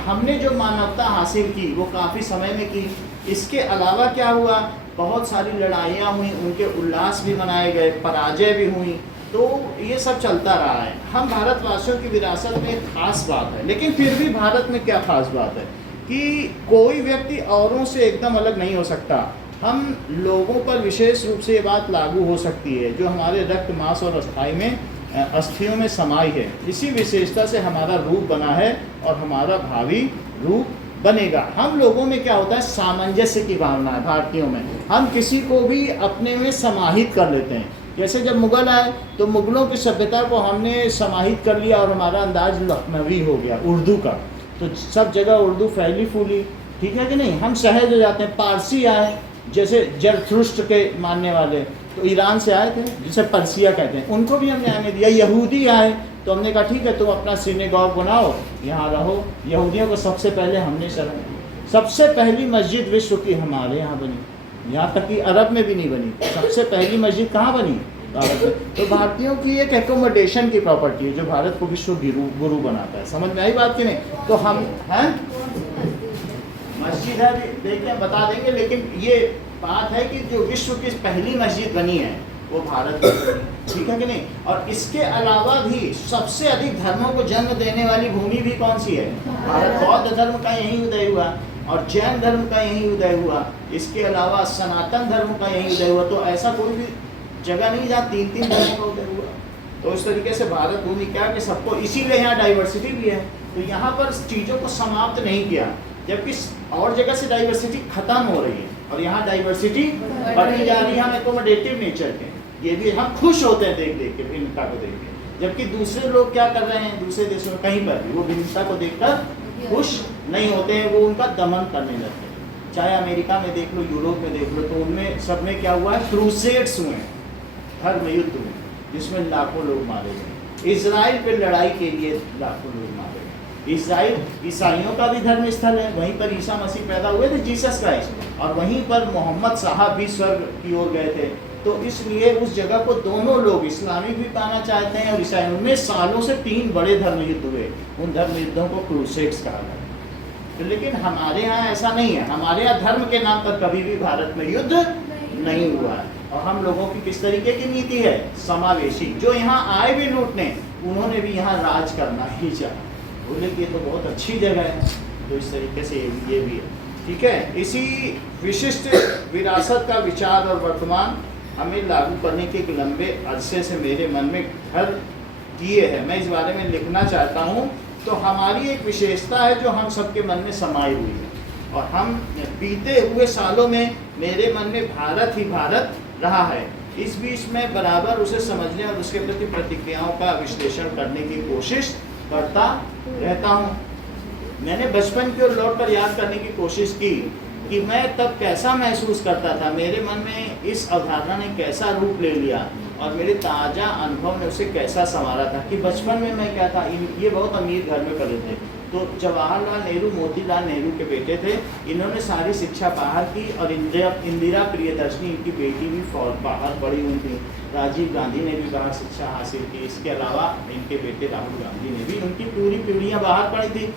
हमने जो मानवता हासिल की वो काफ़ी समय में की। इसके अलावा क्या हुआ, बहुत सारी लड़ाइयाँ हुई, उनके उल्लास भी मनाए गए, पराजय भी हुई। तो ये सब चलता रहा है। हम भारतवासियों की विरासत में एक खास बात है, लेकिन फिर भी भारत में क्या खास बात है कि कोई व्यक्ति औरों से एकदम अलग नहीं हो सकता। हम लोगों पर विशेष रूप से ये बात लागू हो सकती है जो हमारे रक्त मांस और अस्थियों में समाई है। इसी विशेषता से हमारा रूप बना है और हमारा भावी रूप बनेगा। हम लोगों में क्या होता है, सामंजस्य की भावना है भारतीयों में। हम किसी को भी अपने में समाहित कर लेते हैं। जैसे जब मुग़ल आए तो मुग़लों की सभ्यता को हमने समाहित कर लिया और हमारा अंदाज लखनवी हो गया, उर्दू का। तो सब जगह उर्दू फैली फूली, ठीक है कि नहीं? हम सहज हो जाते हैं। पारसी आए, जैसे जरथुस्त्र के मानने वाले तो ईरान से आए थे, जिसे पर्सिया कहते हैं, उनको भी हमने आने दिया। यहूदी आए तो हमने कहा ठीक है तुम अपना सिनेगॉग बनाओ, यहाँ रहो। यहूदियों को सबसे पहले हमने शरण दी। सबसे पहली मस्जिद विश्व की हमारे यहाँ बनी, यहाँ तक कि अरब में भी नहीं बनी। सबसे पहली मस्जिद कहाँ बनी? भारत में। तो भारतीयों की एक एकोमोडेशन की प्रॉपर्टी है जो भारत को विश्व गुरु बनाता है। समझ में आई बात कि नहीं? तो हम हैं मस्जिद है, देखते हैं बता देंगे, लेकिन ये बात है कि जो विश्व की पहली मस्जिद बनी है वो भारत में बनी, ठीक है कि नहीं? और इसके अलावा भी सबसे अधिक धर्मों को जन्म देने वाली भूमि भी कौन सी है? भारत। बौद्ध धर्म का यहीं उदय हुआ और जैन धर्म का यहीं उदय हुआ। इसके अलावा सनातन धर्म का यहीं उदय हुआ। तो ऐसा कोई भी जगह नहीं जहाँ तीन तीन धर्मों का उदय हुआ। तो इस तरीके से भारत भूमि क्या कि सबको, इसीलिए यहाँ डाइवर्सिटी भी है। तो यहाँ पर चीज़ों को समाप्त नहीं किया, जबकि और जगह से डाइवर्सिटी खत्म हो रही है। और यहाँ डाइवर्सिटी बढ़ती जा रही है, हम एकोमोडेटिव नेचर के, ये भी हम खुश होते हैं देख देख के भिन्नता को देख के, जबकि दूसरे लोग क्या कर रहे हैं दूसरे देशों में कहीं पर भी वो भिन्नता को देखकर खुश नहीं होते हैं, वो उनका दमन करने लगते हैं। चाहे अमेरिका में देख लो, यूरोप में देख लो, तो उनमें सब में क्या हुआ है, क्रूसेड्स हुए हैं, धर्म युद्ध हुए जिसमें लाखों लोग मारे गए। इजराइल पे लड़ाई के लिए लाखों लोग मारे गए। इजराइल ईसाइयों का भी धर्म स्थल है, वहीं पर ईसा मसीह पैदा हुए थे, जीसस क्राइस्ट, और वहीं पर मोहम्मद साहब भी स्वर्ग की ओर गए थे। तो इसलिए उस जगह को दोनों लोग इस्लामिक भी पाना चाहते हैं और ईसाई। उनमें सालों से 3 बड़े धर्म युद्ध हुए, उन धर्म युद्धों को क्रूसेड्स कहा गया। तो लेकिन हमारे यहाँ ऐसा नहीं है, हमारे यहाँ धर्म के नाम पर कभी भी भारत में युद्ध नहीं हुआ है। और हम लोगों की किस तरीके की नीति है, समावेशी। जो यहाँ आए भी लूटने, उन्होंने भी यहाँ राज करना ही चाहा, बोले कि ये तो बहुत अच्छी जगह है, तो इस तरीके से ये भी है। ठीक है, इसी विशिष्ट विरासत का विचार और वर्तमान हमें लागू करने के एक लंबे अरसे से मेरे मन में घर किए हैं, मैं इस बारे में लिखना चाहता हूँ। तो हमारी एक विशेषता है जो हम सबके मन में समाई हुई है, और हम बीते हुए सालों में मेरे मन में भारत ही भारत रहा है। इस बीच में बराबर उसे समझने और उसके प्रति प्रतिक्रियाओं का विश्लेषण करने की कोशिश करता रहता हूँ। मैंने बचपन की ओर लौट कर याद करने की कोशिश की कि मैं तब कैसा महसूस करता था, मेरे मन में इस अवधारणा ने कैसा रूप ले लिया और मेरे ताज़ा अनुभव ने उसे कैसा संवारा था कि बचपन में मैं क्या था। ये बहुत अमीर घर में पले थे, तो जवाहरलाल नेहरू मोतीलाल नेहरू के बेटे थे। इन्होंने सारी शिक्षा बाहर की, और इंदिरा प्रियदर्शनी इनकी बेटी भी बाहर पढ़ी हुई थी। राजीव गांधी ने भी बाहर शिक्षा हासिल की। इसके अलावा इनके बेटे राहुल गांधी ने भी, उनकी पूरी पीढ़ियाँ बाहर पढ़ी थी।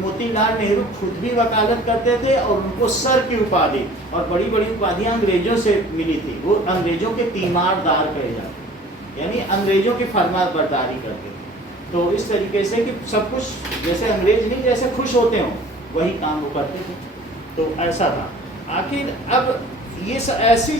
मोतीलाल नेहरू खुद भी वकालत करते थे, और उनको सर की उपाधि और बड़ी बड़ी उपाधियाँ अंग्रेजों से मिली थी। वो अंग्रेजों के तीमारदार कहे जाते, यानी अंग्रेजों की फरमाबरदारी करते थे। तो इस तरीके से कि सब कुछ जैसे अंग्रेज नहीं जैसे खुश होते हों वही काम वो करते थे। तो ऐसा था। आखिर अब ये ऐसी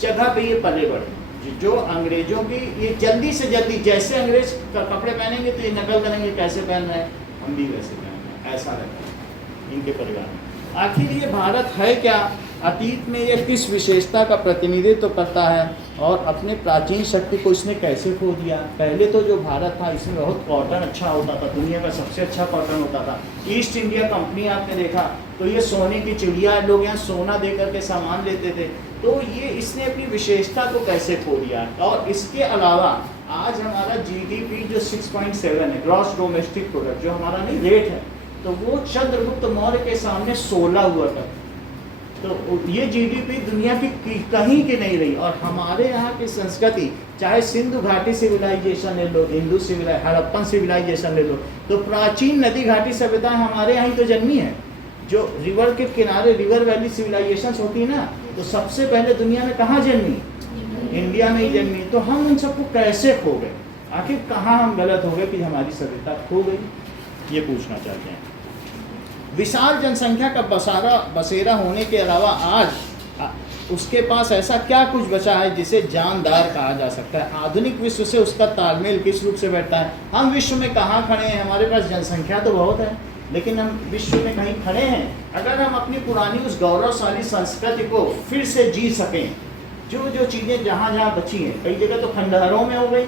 जगह पे ये पले बढ़े जो अंग्रेजों की, ये जल्दी से जल्दी जैसे अंग्रेज कपड़े पहनेंगे तो ये नकल करेंगे कैसे पहन रहे हैं, हम भी वैसे पहन रहे हैं, ऐसा रहता है इनके परिवार में। आखिर ये भारत है क्या, अतीत में ये किस विशेषता का प्रतिनिधित्व करता है और अपने प्राचीन शक्ति को इसने कैसे खो दिया। पहले तो जो भारत था इसमें बहुत कॉटन अच्छा होता था, दुनिया का सबसे अच्छा कॉटन होता था। ईस्ट इंडिया कंपनी आपने देखा तो ये सोने की चिड़िया, लोग यहाँ सोना दे करके सामान लेते थे। तो ये इसने अपनी विशेषता को कैसे खो दिया। और इसके अलावा आज हमारा GDP जो 6.7 है, ग्रॉस डोमेस्टिक प्रोडक्ट, जो हमारा नहीं रेट है, तो वो चंद्रगुप्त मौर्य के सामने 16 हुआ था। तो ये GDP दुनिया की कहीं की नहीं रही। और हमारे यहाँ की संस्कृति, चाहे सिंधु घाटी सिविलाइजेशन ले लो, हिंदू हड़प्पन सिविलाइजेशन ले लो, तो प्राचीन नदी घाटी सभ्यताएं हमारे यहाँ ही तो जन्मी है। जो रिवर के किनारे रिवर वैली सिविलाइजेशंस होती है ना, तो सबसे पहले दुनिया में कहाँ जन्मी, इंडिया में ही जन्मी। तो हम उन सबको कैसे खो गए, आखिर कहाँ हम गलत हो गए कि हमारी सभ्यता खो गई, ये पूछना चाहते हैं। विशाल जनसंख्या का बसेरा होने के अलावा आज उसके पास ऐसा क्या कुछ बचा है जिसे जानदार कहा जा सकता है। आधुनिक विश्व से उसका तालमेल किस रूप से बैठता है। हम विश्व में कहाँ खड़े हैं, हमारे पास जनसंख्या तो बहुत है, लेकिन हम विश्व में कहीं खड़े हैं। अगर हम अपनी पुरानी उस गौरवशाली संस्कृति को फिर से जी सकें, जो जो चीज़ें जहाँ जहाँ बची हैं, कई जगह तो खंडहरों में हो गई,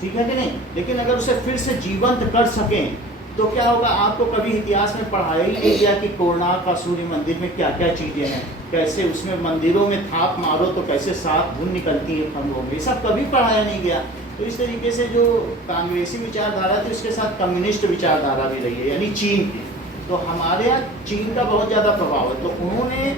ठीक है कि नहीं, लेकिन अगर उसे फिर से जीवंत कर सकें तो क्या होगा। आपको कभी इतिहास में पढ़ाया ही नहीं गया कि कोणार्क का सूर्य मंदिर में क्या क्या चीज़ें हैं, कैसे उसमें मंदिरों में थाप मारो तो कैसे 7 धुन निकलती है खंभों में, ये सब कभी पढ़ाया नहीं गया। तो इस तरीके से जो कांग्रेसी विचारधारा थी उसके साथ कम्युनिस्ट विचारधारा भी रही है, यानी चीन की। तो हमारे यहाँ चीन का बहुत ज़्यादा प्रभाव है, तो उन्होंने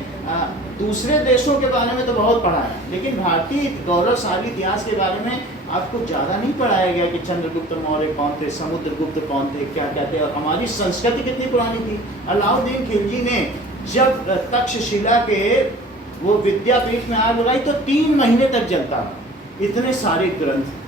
दूसरे देशों के बारे में तो बहुत पढ़ा है, लेकिन भारतीय गौरवशाली इतिहास के बारे में आपको ज़्यादा नहीं पढ़ाया गया कि चंद्रगुप्त मौर्य कौन थे, समुद्रगुप्त कौन थे, क्या क्या थे, और हमारी संस्कृति कितनी पुरानी थी। अलाउद्दीन खिलजी ने जब तक्षशिला के वो विद्यापीठ में आग लगाई तो 3 महीने तक जलता रहा, इतने सारे ग्रंथ,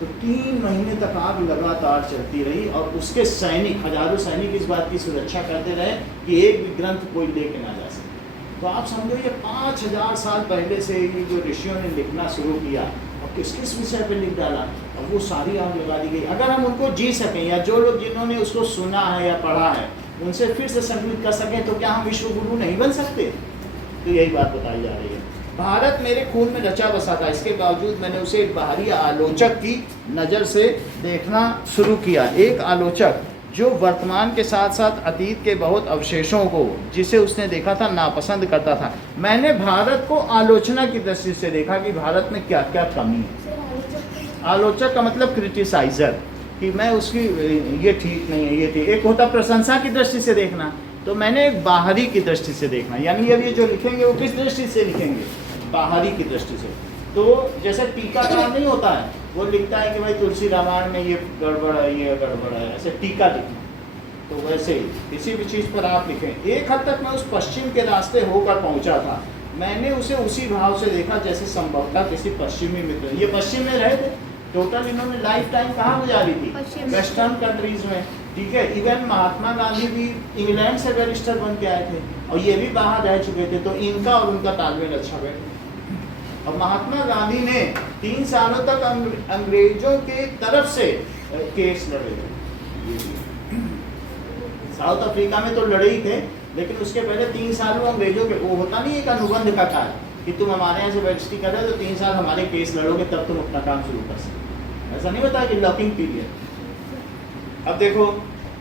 तो 3 महीने तक आग लगातार चलती रही। और उसके सैनिक, हजारों सैनिक इस बात की सुरक्षा करते रहे कि एक भी ग्रंथ कोई लेके ना जा सके। तो आप समझो ये 5000 साल पहले से ये जो ऋषियों ने लिखना शुरू किया, और किस किस विषय पे लिख डाला, और वो सारी आग लगा दी गई। अगर हम उनको जी सकें, या जो लोग जिन्होंने उसको सुना है या पढ़ा है उनसे फिर से संकलित कर सकें, तो क्या हम विश्व गुरु नहीं बन सकते। तो यही बात बताई जा रही है। भारत मेरे खून में रचा बसा था, इसके बावजूद मैंने उसे एक बाहरी आलोचक की नज़र से देखना शुरू किया। एक आलोचक जो वर्तमान के साथ साथ अतीत के बहुत अवशेषों को, जिसे उसने देखा था, नापसंद करता था। मैंने भारत को आलोचना की दृष्टि से देखा कि भारत में क्या क्या कमी है। आलोचक का मतलब क्रिटिसाइजर, कि मैं उसकी ये ठीक नहीं है, ये ठीक। एक होता प्रशंसा की दृष्टि से देखना, तो मैंने एक बाहरी की दृष्टि से देखना, यानी अब ये जो लिखेंगे वो किस दृष्टि से लिखेंगे, बाहरी की दृष्टि से। तो जैसे टीकाकार नहीं होता है, वो लिखता है कि भाई तुलसी रामायण में ये गड़बड़ है, ये गड़बड़ है, ऐसे टीका लिखना। तो वैसे ही किसी भी चीज़ पर आप लिखें। एक हद तक मैं उस पश्चिम के रास्ते होकर पहुंचा था, मैंने उसे उसी भाव से देखा जैसे संभवतः किसी पश्चिमी मित्र। ये पश्चिम में रहे थे, टोटल इन्होंने लाइफ टाइम कहाँ गुजारी थी, वेस्टर्न कंट्रीज में, ठीक है। इवन महात्मा गांधी भी इंग्लैंड से बैरिस्टर बन के आए थे, और ये भी बाहर रह चुके थे, तो इनका और उनका तालमेल अच्छा बैठा। और महात्मा गांधी ने 3 सालों तक अंग्रेजों के तरफ से केस लड़े थे। साउथ अफ्रीका में तो लड़े ही थे, लेकिन उसके पहले 3 साल वो अंग्रेजों के, वो होता नहीं एक अनुबंध का कार्य कि तुम हमारे यहाँ से बैरिस्ट्री कर रहे हो तो 3 साल हमारे केस लड़ोगे, तब तुम अपना काम शुरू कर सकते। ऐसा नहीं होता कि लॉकिंग पीरियड। अब देखो,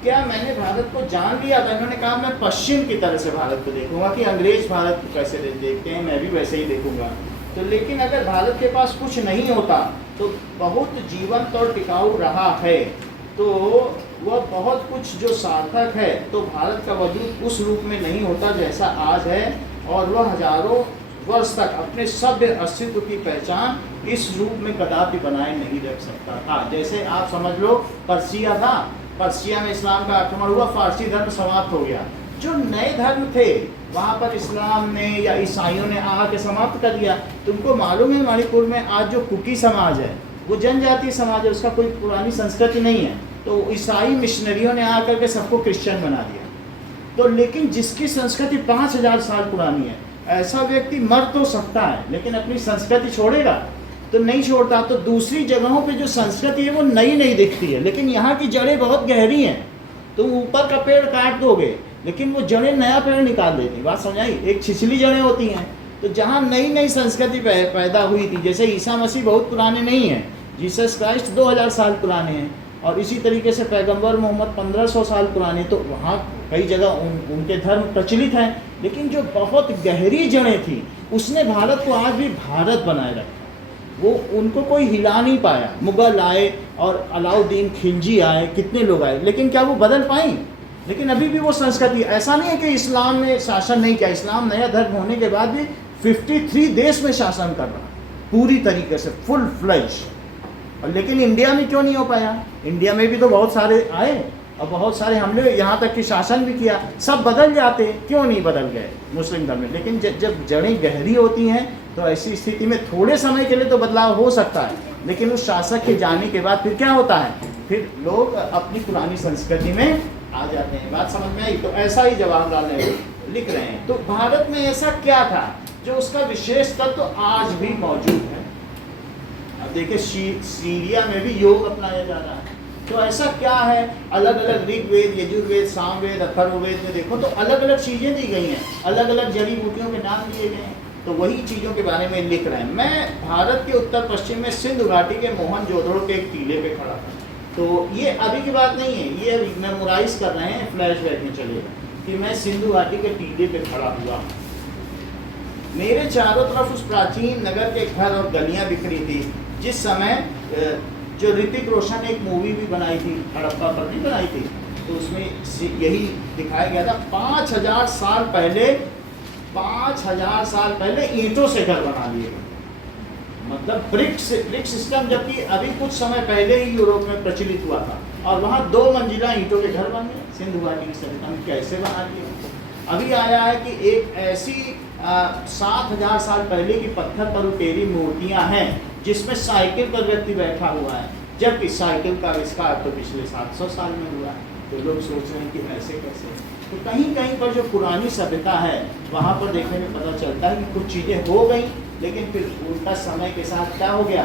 क्या मैंने भारत को जान लिया था? इन्होंने कहा मैं पश्चिम की तरह से भारत को देखूंगा, कि अंग्रेज भारत को कैसे देखते हैं मैं भी वैसे ही देखूंगा। तो लेकिन अगर भारत के पास कुछ नहीं होता तो बहुत जीवंत और टिकाऊ रहा है, तो वह बहुत कुछ जो सार्थक है, तो भारत का वजूद उस रूप में नहीं होता जैसा आज है, और वह हजारों वर्ष तक अपने सभ्य अस्तित्व की पहचान इस रूप में कदापि बनाए नहीं रख सकता था। जैसे आप समझ लो, पर्सिया था, पर्सिया में इस्लाम का आक्रमण हुआ, फारसी धर्म समाप्त हो गया। जो नए धर्म थे वहाँ पर इस्लाम ने या ईसाइयों ने आके समाप्त कर दिया। तुमको मालूम है मणिपुर में आज जो कुकी समाज है वो जनजातीय समाज है, उसका कोई पुरानी संस्कृति नहीं है, तो ईसाई मिशनरियों ने आकर के सबको क्रिश्चियन बना दिया। तो लेकिन जिसकी संस्कृति 5000 साल पुरानी है, ऐसा व्यक्ति मर तो सकता है लेकिन अपनी संस्कृति छोड़ेगा तो नहीं छोड़ता। तो दूसरी जगहों पे जो संस्कृति है वो नई नहीं दिखती है, लेकिन यहाँ की जड़ें बहुत गहरी हैं। तो ऊपर का पेड़ काट दोगे लेकिन वो जड़ें नया पेड़ निकाल देती। बात समझाई? एक छिछली जड़ें होती हैं। तो जहाँ नई नई संस्कृति पैदा हुई थी, जैसे ईसा मसीह बहुत पुराने नहीं हैं, जीसस क्राइस्ट 2000 साल पुराने हैं, और इसी तरीके से पैगंबर मोहम्मद 1500 साल पुराने। तो वहाँ कई जगह उनके धर्म प्रचलित हैं, लेकिन जो बहुत गहरी जड़ें थी उसने भारत को आज भी भारत बनाए रखा। वो उनको कोई हिला नहीं पाया। मुगल आए और अलाउद्दीन खिलजी आए, कितने लोग आए, लेकिन क्या वो बदल पाई? लेकिन अभी भी वो संस्कृति, ऐसा नहीं है कि इस्लाम ने शासन नहीं किया। इस्लाम नया धर्म होने के बाद भी 53 देश में शासन कर रहा पूरी तरीके से, फुल फ्लेज। और लेकिन इंडिया में क्यों नहीं हो पाया? इंडिया में भी तो बहुत सारे आए और बहुत सारे हमने यहाँ तक कि शासन भी किया, सब बदल जाते, क्यों नहीं बदल गए मुस्लिम धर्म में? लेकिन जब जड़ें गहरी होती हैं तो ऐसी स्थिति में थोड़े समय के लिए तो बदलाव हो सकता है, लेकिन उस शासक के जाने के बाद फिर क्या होता है? फिर लोग अपनी पुरानी संस्कृति में आ जाते हैं। बात समझ में आई? तो ऐसा ही जवाहरलाल नेहरू लिख रहे हैं। तो भारत में ऐसा क्या था जो उसका विशेष तत्व तो आज भी मौजूद है? अब देखिए, सीरिया में भी योग अपनाया जा रहा है। तो ऐसा क्या है? अलग अलग ऋग्वेद, यजुर्वेद, सामवेद, अथर्ववेद में देखो तो अलग अलग चीज़ें दी गई हैं, अलग अलग जड़ी बूटियों के नाम दिए गए हैं। तो वही चीज़ों के बारे में लिख रहे हैं। मैं भारत के उत्तर पश्चिम में सिंधु घाटी के मोहनजोदड़ो के एक टीले पे खड़ा था। तो ये अभी की बात नहीं है, ये अभी मेमोराइज कर रहे हैं, फ्लैशबैक में चलेगा कि मैं सिंधु घाटी के टीले पे खड़ा हुआ। मेरे चारों तरफ उस प्राचीन नगर के घर और गलियां बिखरी थी। जिस समय जो ऋतिक रोशन ने एक मूवी भी बनाई थी, हड़प्पा पर नहीं बनाई थी, तो उसमें यही दिखाया गया था। 5000 साल पहले, 5000 साल पहले ईंटों से घर बना लिए गए, मतलब ब्रिक सिस्टम, जबकि अभी कुछ समय पहले ही यूरोप में प्रचलित हुआ था। और वहाँ 2 मंजिला ईंटों के घर बन गए। सिंधु घाटी की सभ्यता में कैसे बना लिए? अभी आया है कि एक ऐसी 7000 साल पहले की पत्थर पर उकेरी मूर्तियाँ हैं जिसमें साइकिल पर व्यक्ति बैठा हुआ है, जबकि साइकिल का आविष्कार तो पिछले 700 साल में हुआ है। तो लोग सोच रहे हैं कि ऐसे कैसे? तो कहीं कहीं पर जो पुरानी सभ्यता है वहाँ पर देखने में पता चलता है कि कुछ चीज़ें हो गई, लेकिन फिर उनका समय के साथ क्या हो गया,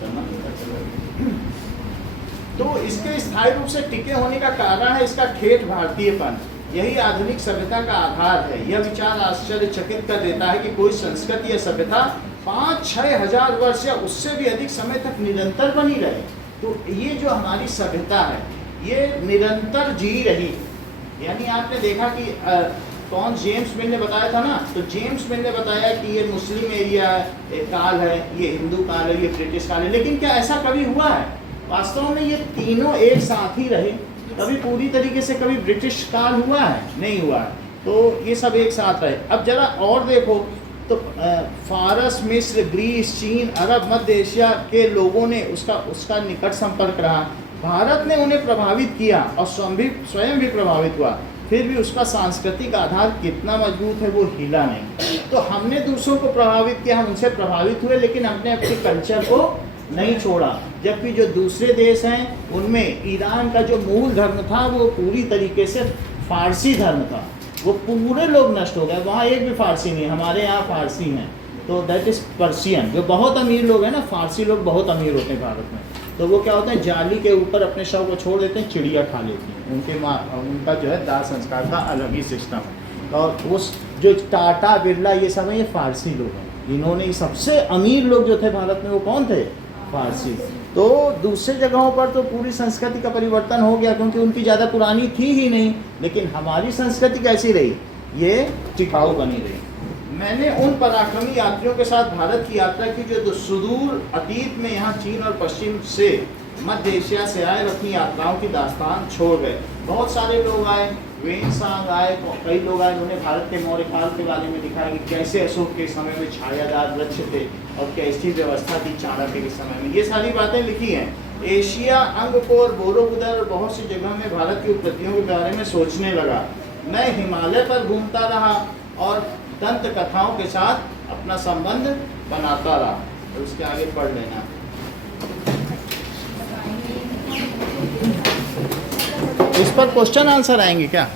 पता चला। तो इसके स्थायी रूप से टिके होने का कारण है इसका ठेठ भारतीयपन। यही आधुनिक सभ्यता का आधार है। यह विचार आश्चर्यचकित कर देता है कि कोई संस्कृति या सभ्यता 5-6 हजार वर्ष या उससे भी अधिक समय तक निरंतर बनी रहे। तो ये जो हमारी सभ्यता है ये निरंतर जी रही। यानी आपने देखा कि कौन जेम्स मिल ने बताया था ना, तो जेम्स मिल ने बताया कि ये मुस्लिम एरिया काल है, ये हिंदू काल है, ये ब्रिटिश काल है। लेकिन क्या ऐसा कभी हुआ है? वास्तव में ये तीनों एक साथ ही रहे। कभी पूरी तरीके से कभी ब्रिटिश काल हुआ है? नहीं हुआ है। तो ये सब एक साथ रहे। अब जरा और देखो तो फारस, मिस्र, ग्रीस, चीन, अरब, मध्य एशिया के लोगों ने उसका निकट संपर्क रहा। भारत ने उन्हें प्रभावित किया और स्वयं भी प्रभावित हुआ। फिर भी उसका सांस्कृतिक आधार कितना मजबूत है वो हिला नहीं। तो हमने दूसरों को प्रभावित किया, हम उनसे प्रभावित हुए, लेकिन हमने अपने कल्चर को नहीं छोड़ा। जबकि जो दूसरे देश हैं उनमें ईरान का जो मूल धर्म था वो पूरी तरीके से फारसी धर्म था, वो पूरे लोग नष्ट हो गए। वहाँ एक भी फारसी नहीं, हमारे यहाँ फारसी हैं, तो दैट इज़ पर्शियन। जो बहुत अमीर लोग हैं ना, फारसी लोग बहुत अमीर होते हैं भारत में, तो वो क्या होते हैं, जाली के ऊपर अपने शव को छोड़ देते हैं, चिड़िया खा लेती हैं। उनका जो है दाह संस्कार का अलग ही सिस्टम है। और उस जो टाटा, बिरला, ये सब हैं, ये फारसी लोग हैं। इन्होंने सबसे अमीर लोग जो थे भारत में वो कौन थे? फारसी। तो दूसरे जगहों पर तो पूरी संस्कृति का परिवर्तन हो गया क्योंकि उनकी ज़्यादा पुरानी थी ही नहीं, लेकिन हमारी संस्कृति कैसी रही? ये टिकाऊ बनी रही। मैंने उन पराक्रमी यात्रियों के साथ भारत की यात्रा की जो सुदूर अतीत में यहाँ चीन और पश्चिम से मध्य एशिया से आए और अपनी यात्राओं की दास्तान छोड़ गए। बहुत सारे लोग आए, वेनसांग आए, कई लोग आए, उन्होंने भारत के मौर्य काल के बारे में लिखा है कि कैसे अशोक के समय में छायादार वृक्ष थे और कैसी व्यवस्था थी चाणक्य के समय में। ये सारी बातें लिखी हैं। एशिया, अंगकोर, बोरोबुदर और बहुत सी जगह में भारत की उपलब्धियों के बारे में सोचने लगा। मैं हिमालय पर घूमता रहा और दंत कथाओं के साथ अपना संबंध बनाता रहा। तो उसके आगे पढ़ लेना। इस पर क्वेश्चन आंसर आएंगे क्या?